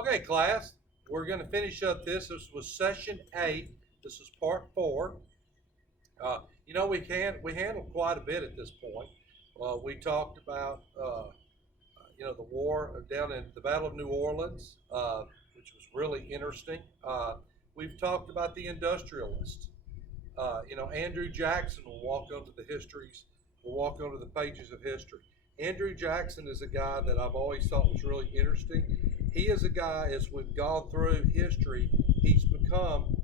Okay, class, we're going to finish up this. This was session 8. This is part 4. We handled quite a bit at this point. We talked about the war down in the Battle of New Orleans, which was really interesting. We've talked about the industrialists. Andrew Jackson will walk onto the histories, will walk onto the pages of history. Andrew Jackson is a guy that I've always thought was really interesting. He is a guy, as we've gone through history, he's become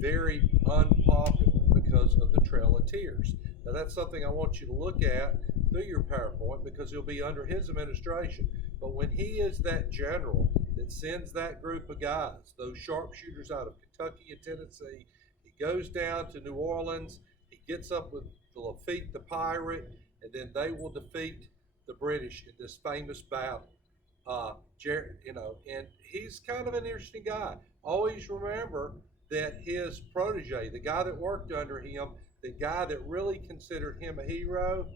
very unpopular because of the Trail of Tears. Now, that's something I want you to look at through your PowerPoint because it'll be under his administration. But when he is that general that sends that group of guys, those sharpshooters out of Kentucky and Tennessee, he goes down to New Orleans, he gets up with Lafitte the pirate, and then they will defeat the British in this famous battle. And he's kind of an interesting guy. Always remember that his protege, the guy that worked under him, the guy that really considered him a hero,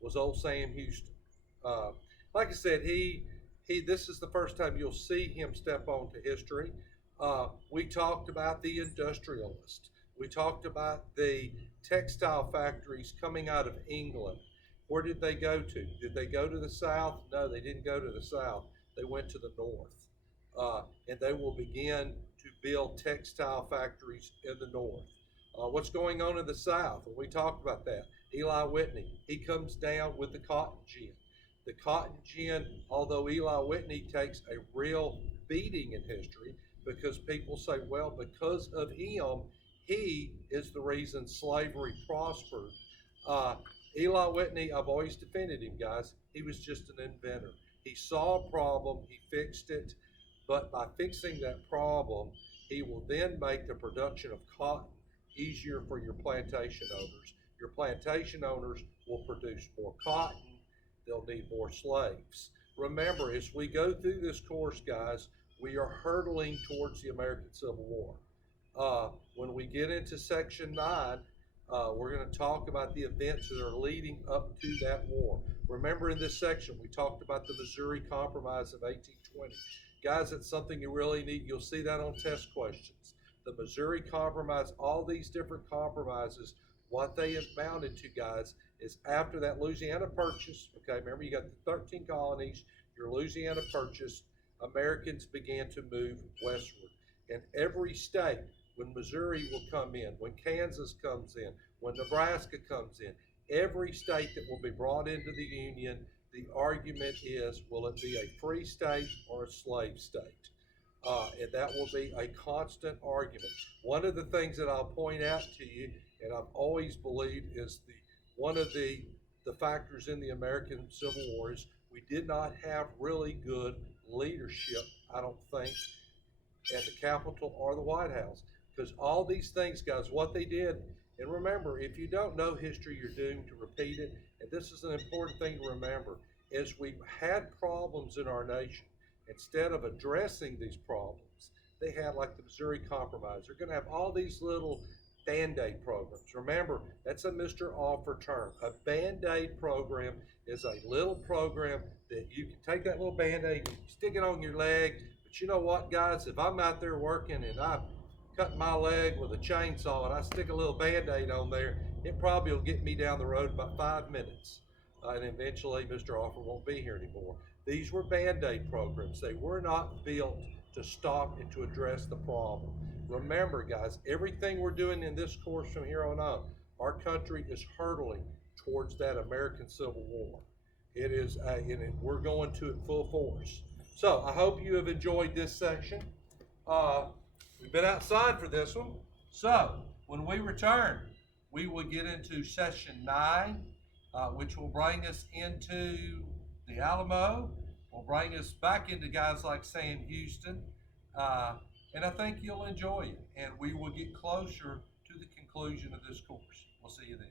was old Sam Houston. Like I said, this is the first time you'll see him step onto history. We talked about the industrialist. We talked about the textile factories coming out of England. Where did they go to? Did they go to the south? No, they didn't go to the south. They went to the north. And they will begin to build textile factories in the north. What's going on in the south? Well, we talked about that. Eli Whitney, he comes down with the cotton gin. The cotton gin, although Eli Whitney takes a real beating in history because people say, well, because of him, he is the reason slavery prospered. Eli Whitney, I've always defended him, guys. He was just an inventor. He saw a problem, he fixed it, but by fixing that problem, he will then make the production of cotton easier for your plantation owners. Your plantation owners will produce more cotton, they'll need more slaves. Remember, as we go through this course, guys, we are hurtling towards the American Civil War. When we get into section 9, we're going to talk about the events that are leading up to that war. Remember, in this section, we talked about the Missouri Compromise of 1820. Guys, it's something you really need. You'll see that on test questions. The Missouri Compromise, all these different compromises, what they amounted to, guys, is after that Louisiana Purchase, okay, remember you got the 13 colonies, your Louisiana Purchase, Americans began to move westward. And every state, when Missouri will come in, when Kansas comes in, when Nebraska comes in, every state that will be brought into the Union, the argument is, will it be a free state or a slave state? And that will be a constant argument. One of the things that I'll point out to you, and I've always believed, is one of the factors in the American Civil War is we did not have really good leadership, I don't think, at the Capitol or the White House. Because all these things, guys, what they did, and remember, if you don't know history, you're doomed to repeat it. And this is an important thing to remember. As we had problems in our nation, instead of addressing these problems, they had like the Missouri Compromise. They're going to have all these little Band-Aid programs. Remember, that's a Mr. Offer term. A Band-Aid program is a little program that you can take that little Band-Aid, stick it on your leg. But you know what, guys? If I'm out there working and I'm cutting my leg with a chainsaw and I stick a little Band-Aid on there, it probably will get me down the road about 5 minutes. And eventually Mr. Offer won't be here anymore. These were Band-Aid programs. They were not built to stop and to address the problem. Remember, guys, everything we're doing in this course from here on out, our country is hurtling towards that American Civil War. It is, we're going to it full force. So I hope you have enjoyed this section. We've been outside for this one. So when we return, we will get into session 9, which will bring us into the Alamo, will bring us back into guys like Sam Houston, and I think you'll enjoy it. And we will get closer to the conclusion of this course. We'll see you then.